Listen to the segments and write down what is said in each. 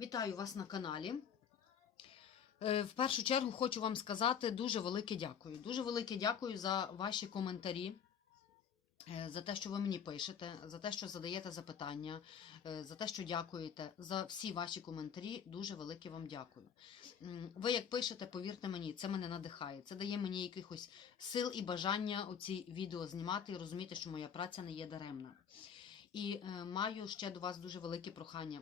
Вітаю вас на каналі. Е, В першу чергу хочу вам сказати дуже велике дякую. Дуже велике дякую за ваші коментарі, е, за те, що ви мені пишете, за те, що задаєте запитання, е, за те, що дякуєте, за всі ваші коментарі. Дуже велике вам дякую. Ви як пишете, повірте мені, це мене надихає. Це дає мені якихось сил і бажання оці відео знімати і розуміти, що моя праця не є даремна. І маю ще до вас дуже велике прохання.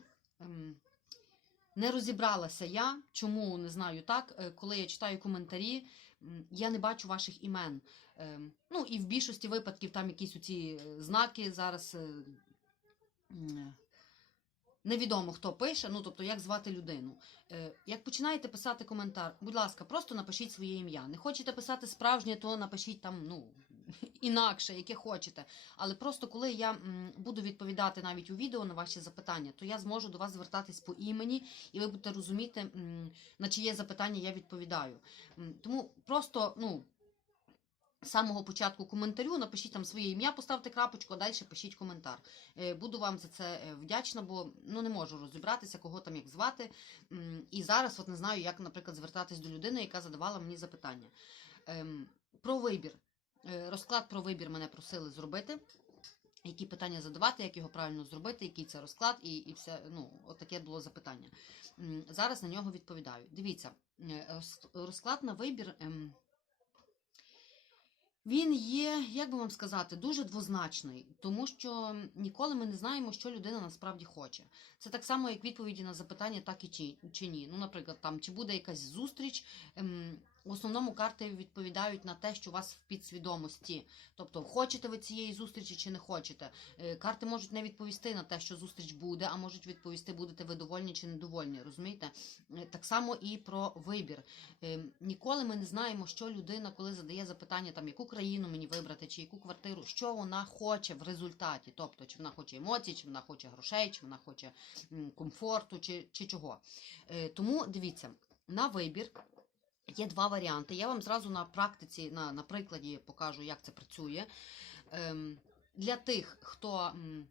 Не розібралася я, чому не знаю так. е, Коли я читаю коментарі, я не бачу ваших імен. Ем, Ну і в більшості випадків там якісь оці е, знаки зараз. е, Невідомо, хто пише, ну тобто, як звати людину. Е, як починаєте писати коментар, будь ласка, просто напишіть своє ім'я. Не хочете писати справжнє, то напишіть там, ну, інакше, яке хочете. Але просто коли я буду відповідати навіть у відео на ваші запитання, то я зможу до вас звертатись по імені, і ви будете розуміти, на чиє запитання я відповідаю. Тому просто, ну. З самого початку коментарю напишіть там своє ім'я, поставте крапочку, а далі пишіть коментар. Е, Буду вам за це е, вдячна, бо ну не можу розібратися, кого там як звати. І зараз от не знаю, як, наприклад, звертатись до людини, яка задавала мені запитання. Ем, Про вибір. Е, Розклад про вибір мене просили зробити. Які питання задавати, як його правильно зробити, який це розклад, і, і все. Ну, от було запитання. Зараз на нього відповідаю. Дивіться, е, розклад на вибір. ем, Він є, як би вам сказати, дуже двозначний, тому що ніколи ми не знаємо, що людина насправді хоче. Це так само, як відповіді на запитання, так і чи, чи ні. Ну, наприклад, там чи буде якась зустріч. В основному карти відповідають на те, що у вас в підсвідомості. Тобто, хочете ви цієї зустрічі чи не хочете. Е, Карти можуть не відповісти на те, що зустріч буде, а можуть відповісти, будете ви довольні чи недовольні. Розумієте? Е, Так само і про вибір. Е, Ніколи ми не знаємо, що людина, коли задає запитання, там яку країну мені вибрати, чи яку квартиру, що вона хоче в результаті. Тобто, чи вона хоче емоцій, чи вона хоче грошей, чи вона хоче комфорту, чи, чи чого. Тому дивіться, на вибір. Є два варіанти. Я вам зразу на практиці, на, на прикладі покажу, як це працює. Ем, для тих, хто м,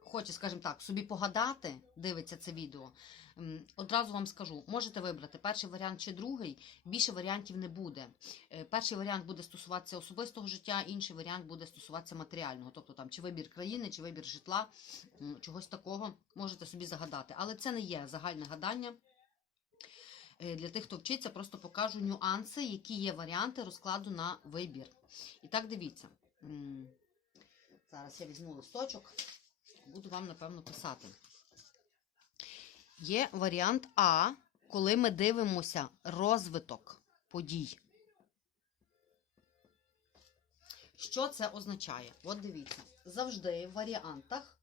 хоче, скажімо так, собі погадати, дивиться це відео, м, одразу вам скажу, можете вибрати перший варіант чи другий, більше варіантів не буде. Е, Перший варіант буде стосуватися особистого життя, інший варіант буде стосуватися матеріального, тобто там чи вибір країни, чи вибір житла, м, чогось такого можете собі загадати. Але це не є загальне гадання. Е, Для тих, хто вчиться, просто покажу нюанси, які є варіанти розкладу на вибір. І так дивіться. Зараз я візьму листочок, буду вам, напевно, писати. Є варіант А, коли ми дивимося розвиток подій. Що це означає? От дивіться, завжди в варіантах,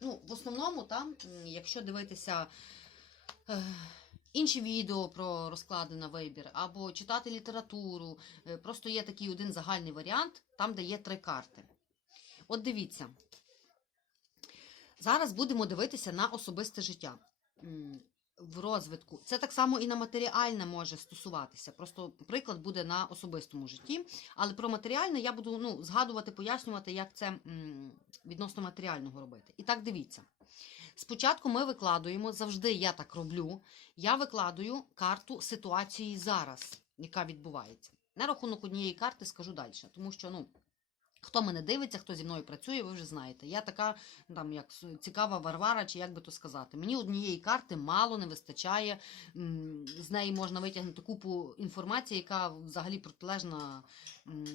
ну, в основному, там, якщо дивитися. Інші відео про розклади на вибір, або читати літературу. Е, Просто є такий один загальний варіант, там, де є три карти. От дивіться. Зараз будемо дивитися на особисте життя в розвитку. Це так само і на матеріальне може стосуватися. Просто приклад буде на особистому житті. Але про матеріальне я буду ну, згадувати, пояснювати, як це відносно матеріального робити. І так дивіться. Спочатку ми викладуємо, завжди я так роблю. Я викладую карту ситуації зараз, яка відбувається. На рахунок однієї карти скажу далі, тому що, ну. Хто мене дивиться, хто зі мною працює, ви вже знаєте. Я така там як цікава Варвара, чи як би то сказати. Мені однієї карти мало не вистачає. З неї можна витягнути купу інформації, яка взагалі протилежна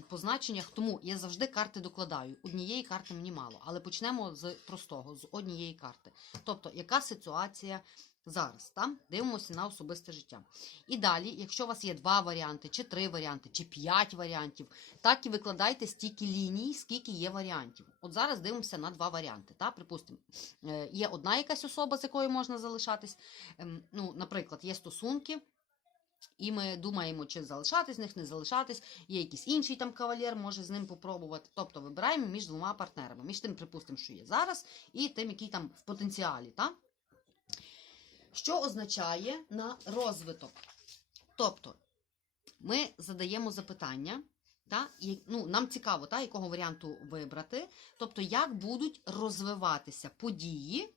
по значеннях. Тому я завжди карти докладаю. Однієї карти мені мало. Але почнемо з простого, з однієї карти. Тобто, яка ситуація зараз? Там дивимося на особисте життя. І далі, якщо у вас є два варіанти, чи три варіанти, чи п'ять варіантів, так і викладайте стільки ліній, скільки є варіантів. От зараз дивимося на два варіанти. Та? Припустимо, е, є одна якась особа, з якою можна залишатись. Ем, Ну, наприклад, є стосунки. І ми думаємо, чи залишатись з них, не залишатись. Є якийсь інший там кавалер, може з ним попробувати. Тобто вибираємо між двома партнерами. Між тим, припустимо, що є зараз, і тим, який там в потенціалі. Та? Що означає на розвиток? Тобто, ми задаємо запитання, та, і, ну, нам цікаво, та, якого варіанту вибрати. Тобто, як будуть розвиватися події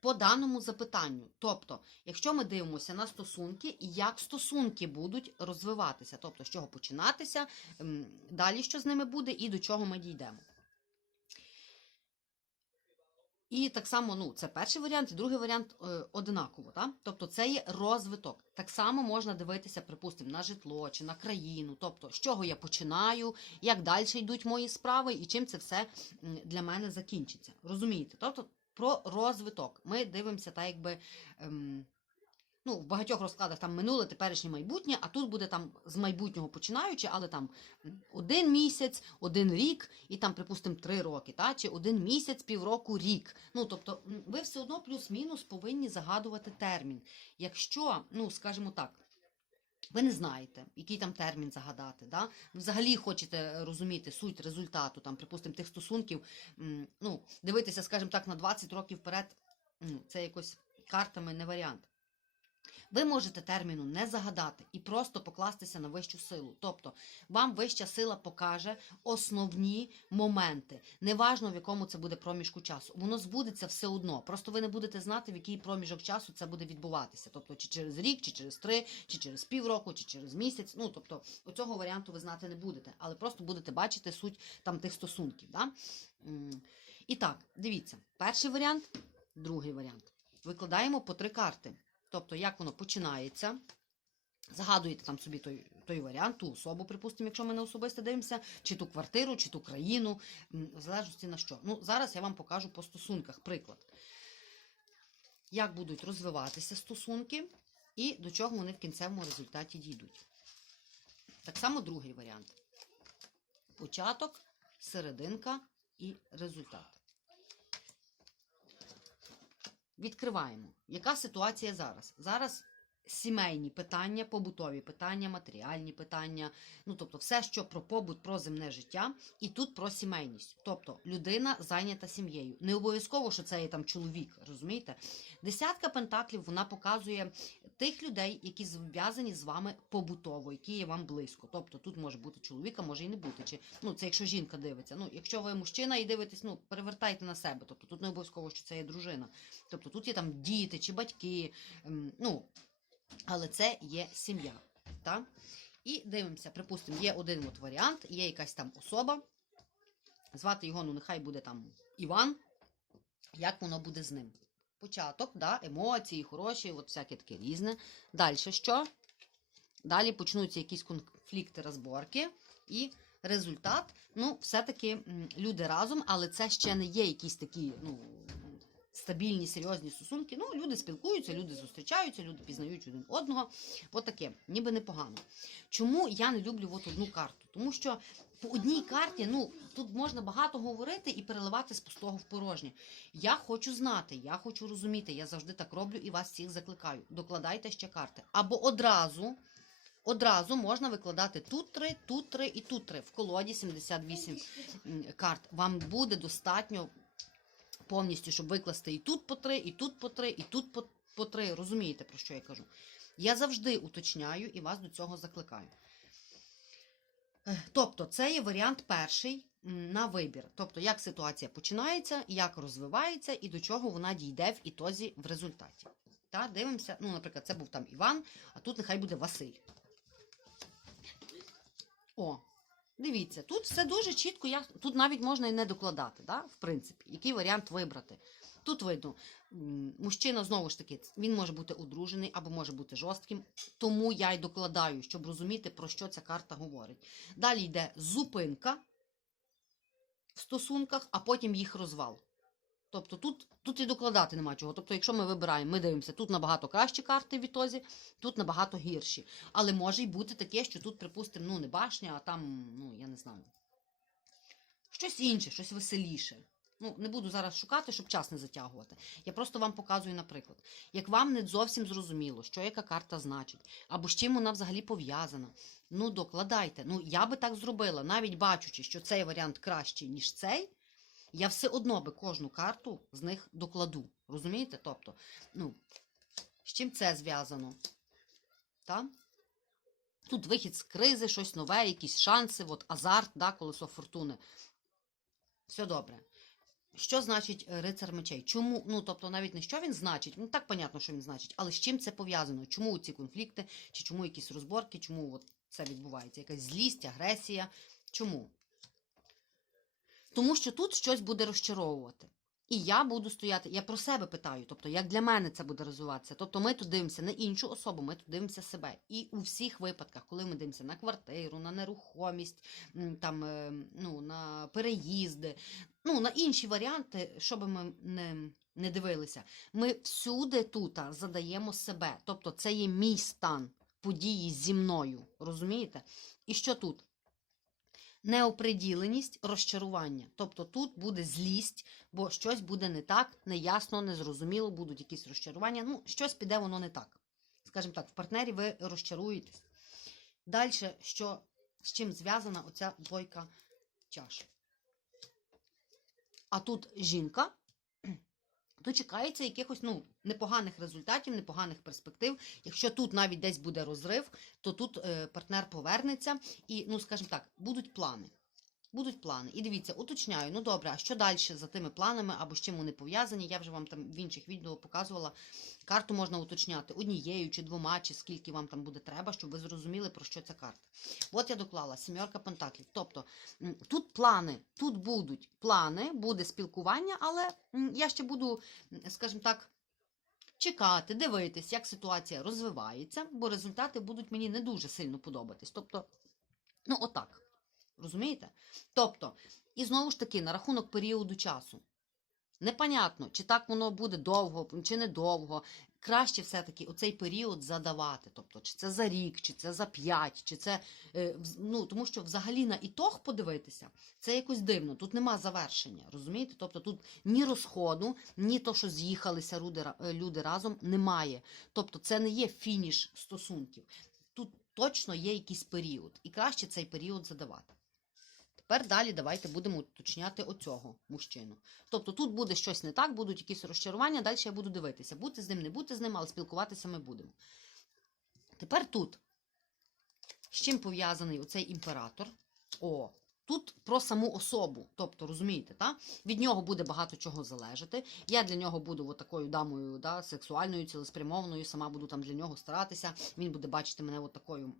по даному запитанню. Тобто, якщо ми дивимося на стосунки, як стосунки будуть розвиватися, тобто з чого починатися, далі що з ними буде і до чого ми дійдемо. І так само, ну, це перший варіант, і другий варіант е, одинаково. Так? Тобто це є розвиток. Так само можна дивитися, припустимо, на житло чи на країну. Тобто, з чого я починаю, як далі йдуть мої справи і чим це все для мене закінчиться. Розумієте? Тобто про розвиток. Ми дивимося так, якби. Ем, Ну, в багатьох розкладах там минуле, теперішнє майбутнє, а тут буде там з майбутнього починаючи, але там один місяць, один рік, і там, припустимо, три роки, та? чи один місяць, півроку, рік. Ну, тобто, ви все одно плюс-мінус повинні загадувати термін. Якщо, ну, скажімо так, ви не знаєте, який там термін загадати, да? взагалі хочете розуміти суть результату, там, припустимо, тих стосунків, ну, дивитися, скажімо так, на 20 років вперед, м, це якось картами не варіант. Ви можете терміну не загадати і просто покластися на вищу силу. Тобто вам вища сила покаже основні моменти. Неважно, в якому це буде проміжку часу. Воно збудеться все одно. Просто ви не будете знати, в який проміжок часу це буде відбуватися. Тобто, чи через рік, чи через три, чи через півроку, чи через місяць. Ну тобто, цього варіанту ви знати не будете, але просто будете бачити суть там тих стосунків. Да? І так, дивіться, перший варіант, другий варіант. Викладаємо по три карти. Тобто, як воно починається. Загадуєте там собі той, той варіант, ту особу, припустимо, якщо ми не особисто дивимося, чи ту квартиру, чи ту країну, в залежності на що. Ну, зараз я вам покажу по стосунках приклад. Як будуть розвиватися стосунки і до чого вони в кінцевому результаті дійдуть. Так само другий варіант. Початок, серединка і результат. Відкриваємо. Яка ситуація зараз? Зараз сімейні питання, побутові питання, матеріальні питання, ну тобто все, що про побут, про земне життя, і тут про сімейність. Тобто людина зайнята сім'єю. Не обов'язково, що це є там чоловік, розумієте? Десятка пентаклів вона показує тих людей, які зв'язані з вами побутово, які є вам близько. Тобто тут може бути чоловіка, може і не бути. Чи ну це якщо жінка дивиться. Ну, якщо ви мужчина і дивитесь, ну перевертайте на себе. Тобто тут не обов'язково, що це є дружина. Тобто тут є там діти чи батьки. ем, Ну але це є сім'я. Так? І дивимося, припустимо, є один от варіант, є якась там особа. Звати його, ну нехай буде там Іван. Як воно буде з ним? Початок, да, емоції, хороші, от всяке таке різне. Далі що? Далі почнуться якісь конфлікти, розборки. І результат, ну, все-таки люди разом, але це ще не є якісь такі, ну, стабільні, серйозні стосунки. Ну, люди спілкуються, люди зустрічаються, люди пізнають один одного. От таке, ніби непогано. Чому я не люблю от одну карту? Тому що по одній карті, ну, тут можна багато говорити і переливати з пустого в порожнє. Я хочу знати, я хочу розуміти, я завжди так роблю і вас всіх закликаю. Докладайте ще карти. Або одразу. Одразу можна викладати тут три, тут три і тут три. В колоді 78 м, карт. Вам буде достатньо повністю, щоб викласти і тут по три, і тут по три, і тут по, по три. Розумієте, про що я кажу? Я завжди уточняю і вас до цього закликаю. Тобто, це є варіант перший на вибір. Тобто, як ситуація починається, як розвивається і до чого вона дійде в ітозі в результаті. Та, дивимося, ну, наприклад, це був там Іван, а тут нехай буде Василь. О, дивіться, тут все дуже чітко, я, тут навіть можна і не докладати, да, в принципі, який варіант вибрати. Тут видно, мужчина знову ж таки, він може бути одружений або може бути жорстким, тому я й докладаю, щоб розуміти, про що ця карта говорить. Далі йде зупинка в стосунках, а потім їх розвал. Тобто тут, тут і докладати нема чого. Тобто, якщо ми вибираємо, ми дивимося, тут набагато кращі карти в ітозі, тут набагато гірші. Але може й бути таке, що тут, припустимо, ну не башня, а там, ну, я не знаю. Щось інше, щось веселіше. Ну, не буду зараз шукати, щоб час не затягувати. Я просто вам показую, наприклад, як вам не зовсім зрозуміло, що яка карта значить, або з чим вона взагалі пов'язана. Ну, докладайте. Ну, я би так зробила, навіть бачучи, що цей варіант кращий, ніж цей, я все одно би кожну карту з них докладу. Розумієте? Тобто, ну, з чим це зв'язано? Та? Тут вихід з кризи, щось нове, якісь шанси, от азарт, да, колесо фортуни. Все добре. Що значить е, рицар мечей? Чому? Ну, тобто, навіть не що він значить, ну так понятно, що він значить, але з чим це пов'язано? Чому ці конфлікти, чи чому якісь розборки, чому от це відбувається? Якась злість, агресія? Чому? Тому що тут щось буде розчаровувати. І я буду стояти, я про себе питаю, тобто як для мене це буде розвиватися. Тобто ми тут дивимося на іншу особу, ми тут дивимося себе. І у всіх випадках, коли ми дивимося на квартиру, на нерухомість, там, е, ну, на переїзди, ну, на інші варіанти, що би ми не, не дивилися, ми всюди тут задаємо себе. Тобто це є мій стан події зі мною. Розумієте? І що тут? Неоприділеність, розчарування. Тобто тут буде злість, бо щось буде не так, неясно, незрозуміло, будуть якісь розчарування. Ну, щось піде воно не так. Скажімо так, в партнері ви розчаруєтесь. Далі, що, з чим зв'язана оця двойка чаш. А тут жінка, то чекається якихось ну, непоганих результатів, непоганих перспектив. Якщо тут навіть десь буде розрив, то тут е, партнер повернеться і, ну, скажімо так, будуть плани. Будуть плани. І дивіться, уточняю, ну добре, а що далі за тими планами або з чим вони пов'язані? Я вже вам там в інших відео показувала. Карту можна уточняти однією чи двома, чи скільки вам там буде треба, щоб ви зрозуміли, про що ця карта. От я доклала сімерка пентаклів. Тобто тут плани, тут будуть плани, буде спілкування, але я ще буду, скажімо так, чекати, дивитись, як ситуація розвивається, бо результати будуть мені не дуже сильно подобатись. Тобто, ну, отак. Розумієте? Тобто, і знову ж таки, на рахунок періоду часу. Непонятно, чи так воно буде довго, чи недовго. Краще все-таки оцей період задавати. Тобто, чи це за рік, чи це за п'ять, чи це. е, ну, тому що взагалі на ітог подивитися, це якось дивно. Тут нема завершення. Розумієте? Тобто тут ні розходу, ні то, що з'їхалися е, люди разом, немає. Тобто, це не є фініш стосунків. Тут точно є якийсь період, і краще цей період задавати. Тепер далі давайте будемо уточняти оцього мужчину. Тобто тут буде щось не так, будуть якісь розчарування, далі я буду дивитися. Бути з ним, не бути з ним, але спілкуватися ми будемо. Тепер тут. З чим пов'язаний оцей імператор? О, тут про саму особу. Тобто, розумієте, та? від нього буде багато чого залежати. Я для нього буду от такою дамою, да, сексуальною, цілеспрямованою, сама буду там для нього старатися. Він буде бачити мене от такою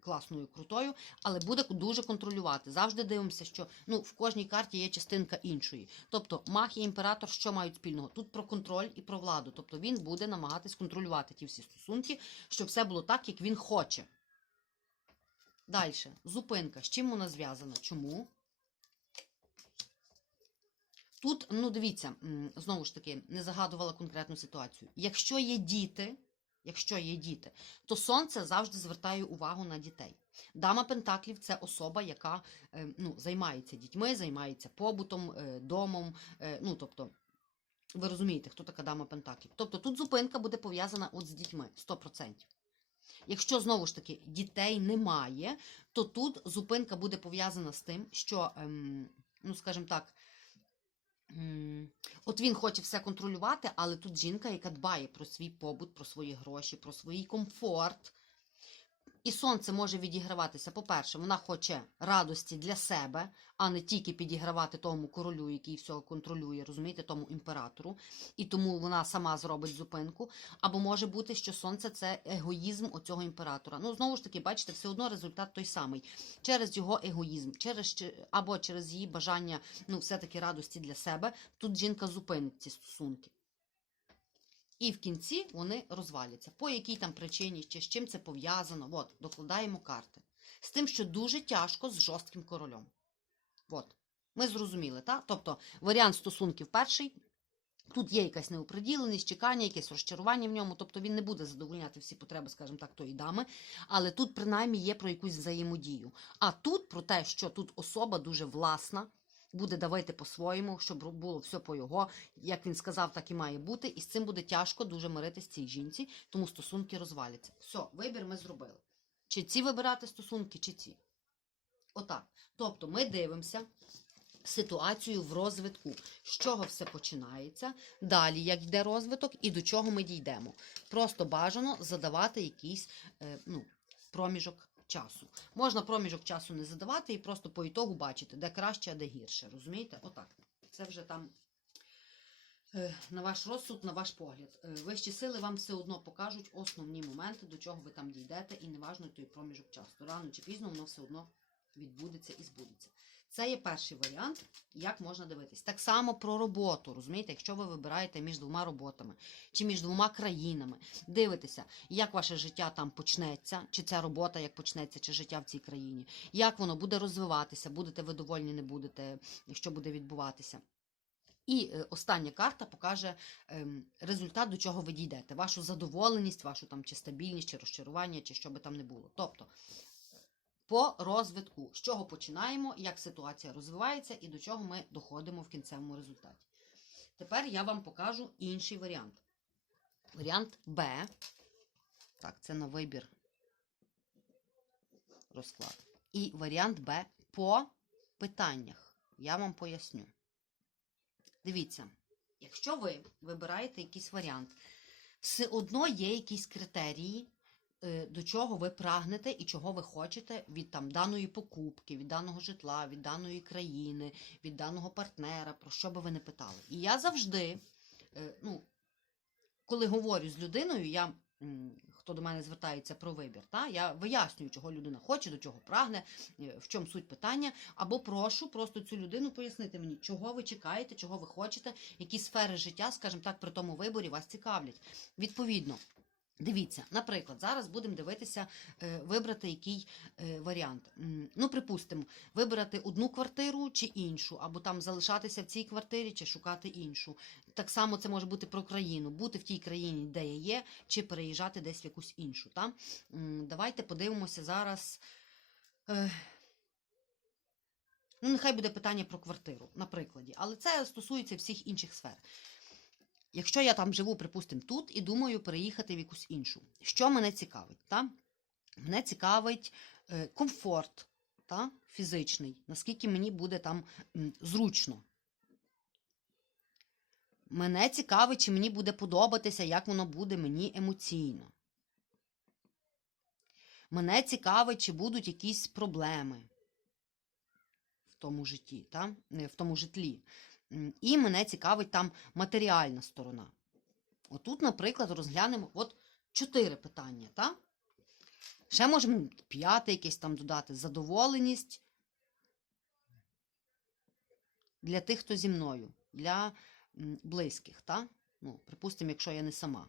класною, крутою, але буде дуже контролювати. Завжди дивимося, що ну, в кожній карті є частинка іншої. Тобто маг і імператор що мають спільного? Тут про контроль і про владу. Тобто він буде намагатись контролювати ті всі стосунки, щоб все було так, як він хоче. Далі, зупинка. З чим вона зв'язана? Чому? Тут, ну дивіться, знову ж таки, не загадувала конкретну ситуацію. Якщо є діти, якщо є діти, то сонце завжди звертає увагу на дітей. Дама Пентаклів це особа, яка е, ну, займається дітьми, займається побутом, е, домом. е, ну, тобто, ви розумієте, хто така дама Пентаклів. Тобто тут зупинка буде пов'язана от з дітьми 100%. Якщо знову ж таки дітей немає, то тут зупинка буде пов'язана з тим, що, ем, ну скажімо так, от він хоче все контролювати, але тут жінка, яка дбає про свій побут, про свої гроші, про свій комфорт. І сонце може відіграватися. По-перше, вона хоче радості для себе, а не тільки підігравати тому королю, який все контролює, розумієте, тому імператору. І тому вона сама зробить зупинку. Або може бути, що сонце це егоїзм оцього імператора. Ну, знову ж таки, бачите, все одно результат той самий. Через його егоїзм, через або через її бажання ну, все-таки радості для себе. Тут жінка зупинить ці стосунки. І в кінці вони розваляться. По якій там причині, чи з чим це пов'язано. От, докладаємо карти. З тим, що дуже тяжко з жорстким королем. От. Ми зрозуміли, так? Тобто варіант стосунків перший. Тут є якась неоприділеність, чекання, якесь розчарування в ньому, тобто він не буде задовольняти всі потреби, скажімо так, тої дами, але тут принаймні є про якусь взаємодію. А тут про те, що тут особа дуже власна, буде давити по-своєму, щоб було все по його, як він сказав, так і має бути, і з цим буде тяжко дуже миритись цій жінці, тому стосунки розваляться. Все, вибір ми зробили. Чи ці вибирати стосунки, чи ці. Отак. Тобто ми дивимося ситуацію в розвитку, з чого все починається, далі як йде розвиток і до чого ми дійдемо. Просто бажано задавати якийсь е, ну, проміжок часу. Можна проміжок часу не задавати і просто по ітогу бачити, де краще, а де гірше. Розумієте? Отак. Це вже там Е, На ваш розсуд, на ваш погляд. Е, Вищі сили вам все одно покажуть основні моменти, до чого ви там дійдете, і неважно той проміжок часу. Рано чи пізно воно все одно відбудеться і збудеться. Це є перший варіант, як можна дивитись. Так само про роботу, розумієте, якщо ви вибираєте між двома роботами чи між двома країнами, дивитеся, як ваше життя там почнеться, чи ця робота як почнеться, чи життя в цій країні, як воно буде розвиватися, будете ви довольні, не будете, що буде відбуватися. І е, остання карта покаже ем, результат, до чого ви дійдете, вашу задоволеність, вашу там чи стабільність, чи розчарування, чи що би там не було. Тобто по розвитку, з чого починаємо, як ситуація розвивається і до чого ми доходимо в кінцевому результаті. Тепер я вам покажу інший варіант. Варіант Б. Так, це на вибір розклад. І варіант Б по питаннях. Я вам поясню. Дивіться, якщо ви вибираєте якийсь варіант, все одно є якісь критерії, до чого ви прагнете і чого ви хочете від там даної покупки, від даного житла, від даної країни, від даного партнера, про що би ви не питали. І я завжди, е, ну, коли говорю з людиною, я. Хто до мене звертається про вибір, та я вияснюю, чого людина хоче, до чого прагне, е, в чому суть питання, або прошу просто цю людину пояснити мені, чого ви чекаєте, чого ви хочете, які сфери життя, скажімо так, при тому виборі вас цікавлять. Відповідно, дивіться, наприклад, зараз будемо дивитися, е, вибрати який е, варіант. Ну, припустимо, вибрати одну квартиру чи іншу, або там залишатися в цій квартирі чи шукати іншу. Так само це може бути про країну, бути в тій країні, де я є, чи переїжджати десь в якусь іншу. Та? Давайте подивимося зараз. Е, Ну, нехай буде питання про квартиру, на прикладі, але це стосується всіх інших сфер. Якщо я там живу, припустимо, тут і думаю переїхати в якусь іншу, що мене цікавить? Та? Мене цікавить е, комфорт та? фізичний, наскільки мені буде там зручно. Мене цікавить, чи мені буде подобатися, як воно буде мені емоційно. Мене цікавить, чи будуть якісь проблеми в тому житті, та? е, в тому житлі. І мене цікавить там матеріальна сторона. Отут, наприклад, розглянемо от чотири питання. Та? Ще можемо п'яте якесь там додати. Задоволеність для тих, хто зі мною, для близьких. Та? Ну, припустимо, якщо я не сама.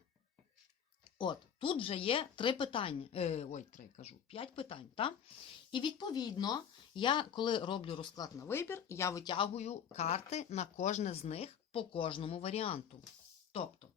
От, тут вже є три питання. Е, ой, три кажу, п'ять питань. Та? І відповідно, я, коли роблю розклад на вибір, я витягую карти на кожне з них по кожному варіанту. Тобто,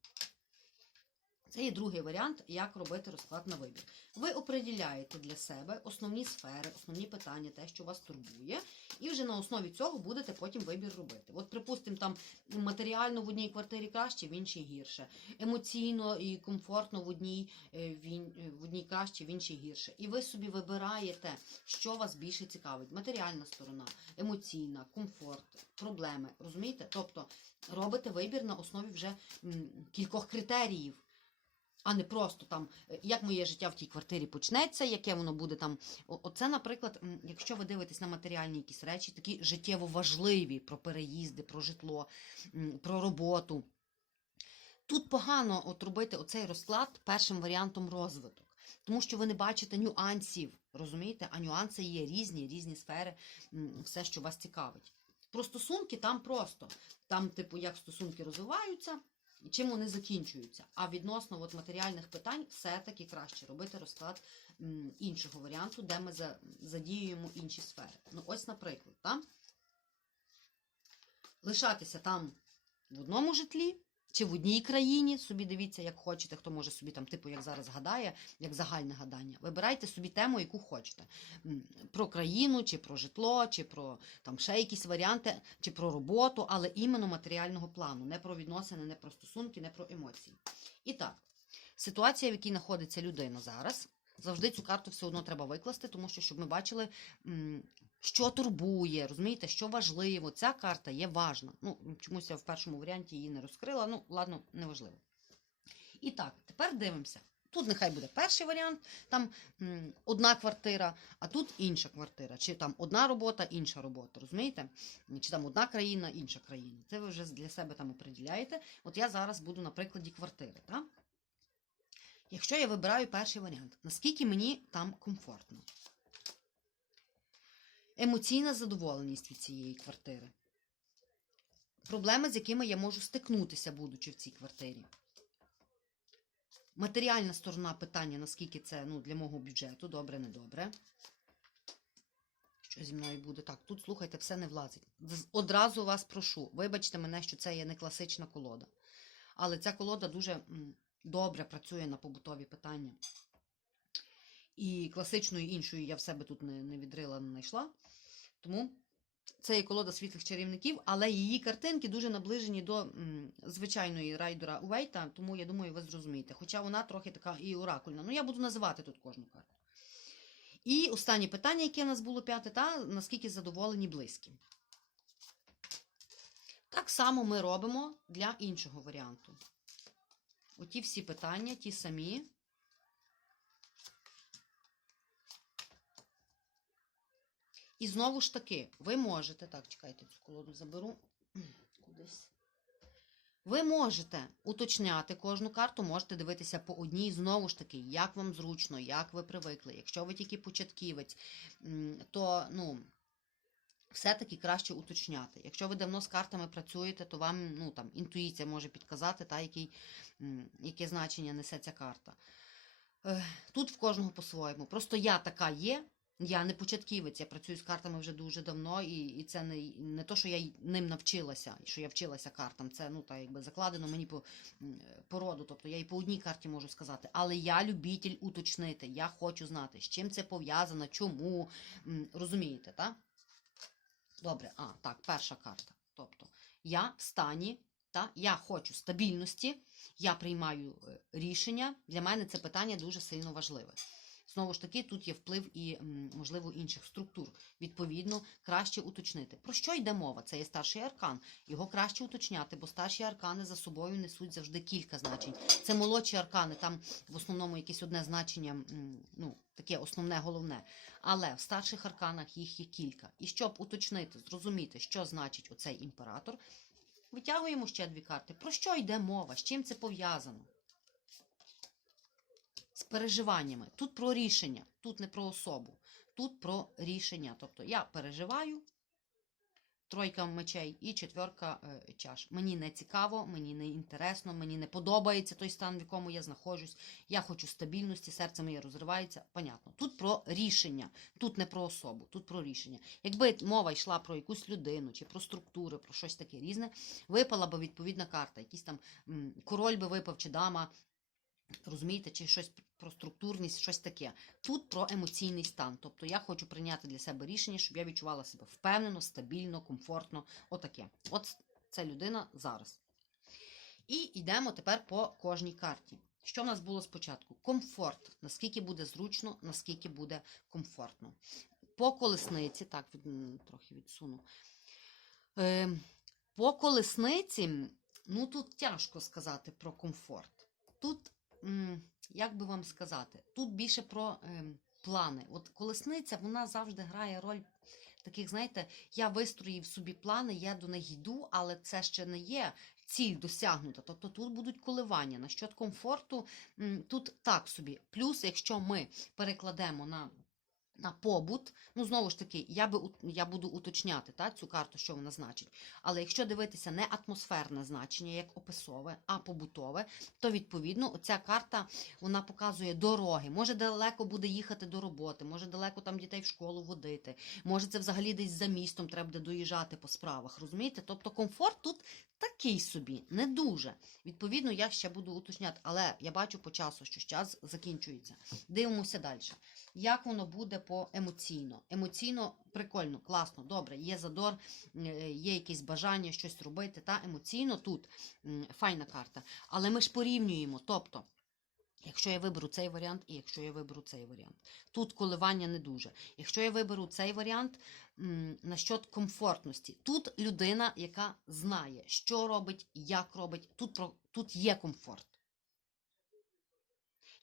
це є другий варіант, як робити розклад на вибір. Ви оприділяєте для себе основні сфери, основні питання, те, що вас турбує, і вже на основі цього будете потім вибір робити. От, припустимо, там матеріально в одній квартирі краще, в іншій гірше. Емоційно і комфортно в одній, е, е, в одній краще, в іншій гірше. І ви собі вибираєте, що вас більше цікавить: матеріальна сторона, емоційна, комфорт, проблеми. Розумієте? Тобто робите вибір на основі вже кількох критеріїв. А не просто там, е, як моє життя в тій квартирі почнеться, яке воно буде там. Оце, наприклад, якщо ви дивитесь на матеріальні якісь речі, такі життєво важливі про переїзди, про житло, про роботу. Тут погано от робити оцей розклад першим варіантом розвиток, тому що ви не бачите нюансів, розумієте? А нюанси є різні, різні сфери, все, що вас цікавить. Про стосунки там просто. Там, типу, як стосунки розвиваються, чим вони закінчуються. А відносно от, матеріальних питань все-таки краще робити розклад іншого варіанту, де ми за, задіюємо інші сфери. Ну, ось, наприклад, там лишатися там в одному житлі. Чи в одній країні, собі дивіться, як хочете, хто може собі там, типу, як зараз гадає, як загальне гадання. Вибирайте собі тему, яку хочете. Про країну, чи про житло, чи про там ще якісь варіанти, чи про роботу, але іменно матеріального плану, не про відносини, не про стосунки, не про емоції. І так, ситуація, в якій знаходиться людина зараз, завжди цю карту все одно треба викласти, тому що щоб ми бачили, що турбує, розумієте, що важливо. Ця карта є важна. Ну, чомусь я в першому варіанті її не розкрила. Ну, ладно, неважливо. І так, тепер дивимося. Тут нехай буде перший варіант, там одна квартира, а тут інша квартира. Чи там одна робота, інша робота. Розумієте? Чи там одна країна, інша країна. Це ви вже для себе там оприділяєте. От я зараз буду на прикладі квартири. Так? Якщо я вибираю перший варіант, наскільки мені там комфортно? Емоційна задоволеність від цієї квартири. Проблеми, з якими я можу стикнутися, будучи в цій квартирі. Матеріальна сторона питання, наскільки це ну, для мого бюджету, добре, не добре. Що зі мною буде? Так, тут слухайте, все не влазить. Одразу вас прошу, вибачте мене, що це є не класична колода. Але ця колода дуже добре працює на побутові питання. І класичної іншої я в себе тут не, не відрила, не знайшла. Тому це є колода світлих чарівників, але її картинки дуже наближені до м, звичайної райдера Уейта, тому я думаю, ви зрозумієте. Хоча вона трохи така і оракульна. Ну, я буду називати тут кожну карту. І останнє питання, яке у нас було п'яте, та наскільки задоволені близькі. Так само ми робимо для іншого варіанту. Оті всі питання, ті самі. І знову ж таки, ви можете. Так, чекайте, цю колоду заберу. Кудись. Ви можете уточняти кожну карту, можете дивитися по одній. Знову ж таки, як вам зручно, як ви привикли. Якщо ви тільки початківець, то ну, все-таки краще уточняти. Якщо ви давно з картами працюєте, то вам ну, там, інтуїція може підказати, та, який, яке значення несе ця карта. Тут в кожного по-своєму. Просто я така є. Я не початківець, я працюю з картами вже дуже давно, і, і це не, не то, що я ним навчилася, що я вчилася картам. Це ну так якби закладено мені по, по. Тобто я і по одній карті можу сказати. Але я любитель уточнити. Я хочу знати, з чим це пов'язано, чому. Розумієте, так? Добре, а, так, перша карта. Тобто, я в стані, та, я хочу стабільності, я приймаю е, рішення. Для мене це питання дуже сильно важливе. Знову ж таки, тут є вплив і, можливо, інших структур. Відповідно, краще уточнити. Про що йде мова? Це є старший аркан. Його краще уточняти, бо старші аркани за собою несуть завжди кілька значень. Це молодші аркани, там в основному якесь одне значення, ну, таке основне, головне. Але в старших арканах їх є кілька. І щоб уточнити, зрозуміти, що значить оцей імператор, витягуємо ще дві карти. Про що йде мова? З чим це пов'язано? З переживаннями. Тут про рішення, тут не про особу. Тут про рішення. Тобто я переживаю, тройка мечей і четверка е, чаш. Мені не цікаво, мені не інтересно, мені не подобається той стан, в якому я знаходжусь. Я хочу стабільності, серце моє розривається. Понятно. Тут про рішення, тут не про особу, тут про рішення. Якби мова йшла про якусь людину чи про структури, про щось таке різне, випала би відповідна карта. Якийсь там король би випав чи дама. Розумієте, чи щось про структурність, щось таке. Тут про емоційний стан. Тобто я хочу прийняти для себе рішення, щоб я відчувала себе впевнено, стабільно, комфортно. Отаке. От це людина зараз. І йдемо тепер по кожній карті. Що в нас було спочатку? Комфорт. Наскільки буде зручно, наскільки буде комфортно. По колесниці, так, від, трохи відсуну. Е, по колесниці, ну тут тяжко сказати про комфорт. Тут, як би вам сказати, тут більше про е, плани. От колесниця, вона завжди грає роль таких, знаєте, я вистроїв собі плани, я до них йду, але це ще не є ціль досягнута. Тобто тут будуть коливання. Насчет комфорту, тут так собі. Плюс, якщо ми перекладемо на. На побут, ну знову ж таки, я би я буду уточняти та, цю карту, що вона значить. Але якщо дивитися не атмосферне значення, як описове, а побутове, то відповідно оця карта вона показує дороги. Може далеко буде їхати до роботи, може далеко там дітей в школу водити, може це взагалі десь за містом треба буде доїжджати по справах. Розумієте? Тобто комфорт тут такий собі, не дуже. Відповідно, я ще буду уточняти, але я бачу по часу, що час закінчується. Дивимося далі. Як воно буде по емоційно? Емоційно прикольно, класно, добре, є задор, е, є якесь бажання щось робити. Та емоційно тут файна карта. Але ми ж порівнюємо. Тобто, якщо я виберу цей варіант, і якщо я виберу цей варіант, тут коливання не дуже. Якщо я виберу цей варіант насчет комфортності, тут людина, яка знає, що робить, як робить, тут, тут є комфорт.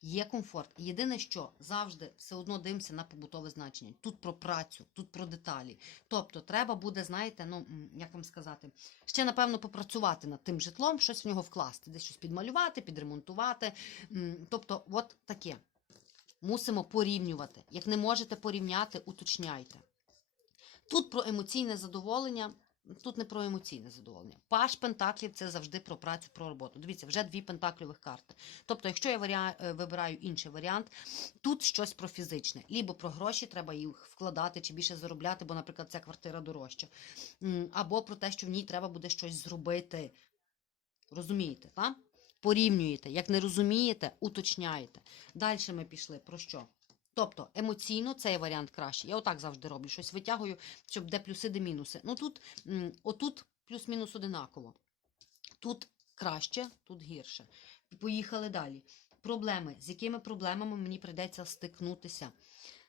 Є комфорт. Єдине, що завжди все одно дивимося на побутове значення. Тут про працю, тут про деталі. Тобто, треба буде, знаєте, ну як вам сказати, ще напевно попрацювати над тим житлом, щось в нього вкласти, десь щось підмалювати, підремонтувати. Тобто, от таке. Мусимо порівнювати. Як не можете порівняти, уточняйте. Тут про емоційне задоволення. Тут не про емоційне задоволення. Паш пентаклів це завжди про працю, про роботу. Дивіться, вже дві пентакльових карти. Тобто, якщо я варіа... е, вибираю інший варіант, тут щось про фізичне. Лібо про гроші треба їх вкладати чи більше заробляти, бо, наприклад, ця квартира дорожча. Або про те, що в ній треба буде щось зробити. Розумієте, так? Порівнюєте. Як не розумієте, уточняєте. Далі ми пішли про що? Тобто емоційно цей варіант краще. Я отак завжди роблю. Щось витягую, щоб де плюси, де мінуси. Ну тут, отут плюс-мінус одинаково. Тут краще, тут гірше. Поїхали далі. Проблеми. З якими проблемами мені прийдеться стикнутися?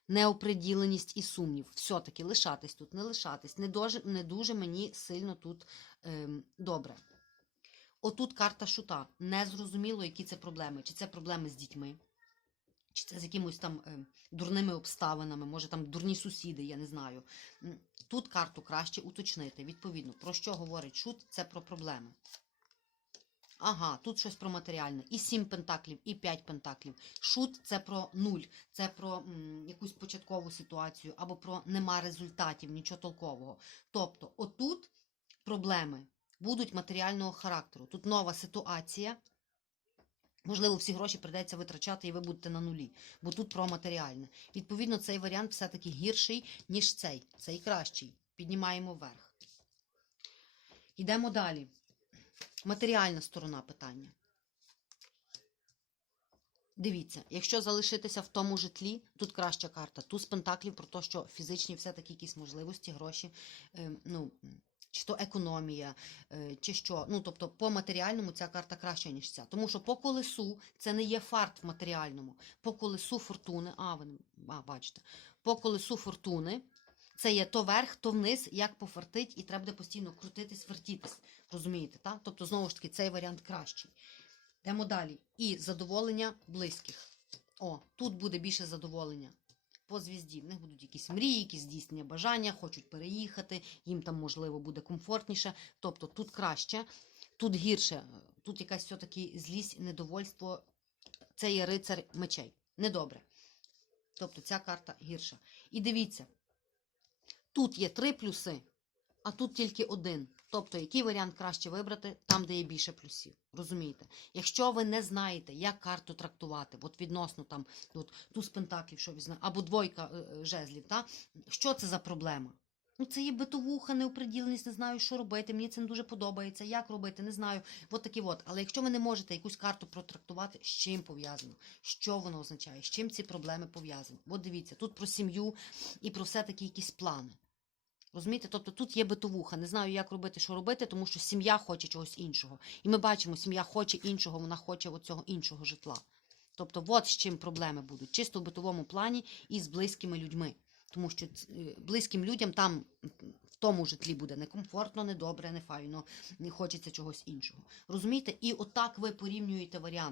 Неоприділеність і сумнів. Все-таки лишатись тут, не лишатись. Не дуже, не дуже мені сильно тут ем, добре. Отут карта шута. Незрозуміло, які це проблеми. Чи це проблеми з дітьми, чи це з якимось там ем, дурними обставинами, може там дурні сусіди, я не знаю. Тут карту краще уточнити. Відповідно, про що говорить шут, це про проблеми. Ага, тут щось про матеріальне. І сім пентаклів, і п'ять пентаклів. Шут це про нуль, це про м, якусь початкову ситуацію, або про нема результатів, нічого толкового. Тобто, отут проблеми будуть матеріального характеру. Тут нова ситуація. Можливо, всі гроші прийдеться витрачати, і ви будете на нулі, бо тут про матеріальне. Відповідно, цей варіант все-таки гірший, ніж цей. Цей кращий. Піднімаємо вверх. Йдемо далі. Матеріальна сторона питання. Дивіться, якщо залишитися в тому житлі, тут краща карта. Туз пентаклів про те, що фізичні все-таки якісь можливості, гроші, е, ну, чи то економія, е, чи що. Ну, тобто, по матеріальному ця карта краща, ніж ця. Тому що по колесу це не є фарт в матеріальному. По колесу фортуни, а, ви, а, бачите, по колесу фортуни це є то верх, то вниз, як пофартить, і треба буде постійно крутитись, вертітись. Розумієте, так? Тобто, знову ж таки, цей варіант кращий. Йдемо далі. І задоволення близьких. О, тут буде більше задоволення. По звізді. В них будуть якісь мрії, якісь здійснення бажання, хочуть переїхати, їм там, можливо, буде комфортніше. Тобто тут краще, тут гірше, тут якась все-таки злість, недовольство. Це є рицар мечей. Недобре. Тобто ця карта гірша. І дивіться, тут є три плюси, а тут тільки один. Тобто, який варіант краще вибрати, там, де є більше плюсів. Розумієте? Якщо ви не знаєте, як карту трактувати, от відносно там от, туз пентаклів, що візьме, або двойка е, е, жезлів, та? що це за проблема? Ну, це є битовуха, неоприділеність, не знаю, що робити. Мені це не дуже подобається. Як робити, не знаю. От такі от. Але якщо ви не можете якусь карту протрактувати, з чим пов'язано, що воно означає, з чим ці проблеми пов'язані. От дивіться, тут про сім'ю і про все-таки якісь плани. Розумієте? Тобто тут є битовуха. Не знаю, як робити, що робити, тому що сім'я хоче чогось іншого. І ми бачимо, сім'я хоче іншого, вона хоче оцього іншого житла. Тобто, от з чим проблеми будуть, чисто в битовому плані і з близькими людьми. Тому що е, близьким людям там в тому житлі буде некомфортно, недобре, нефайно, не хочеться чогось іншого. Розумієте? І отак ви порівнюєте варіанти.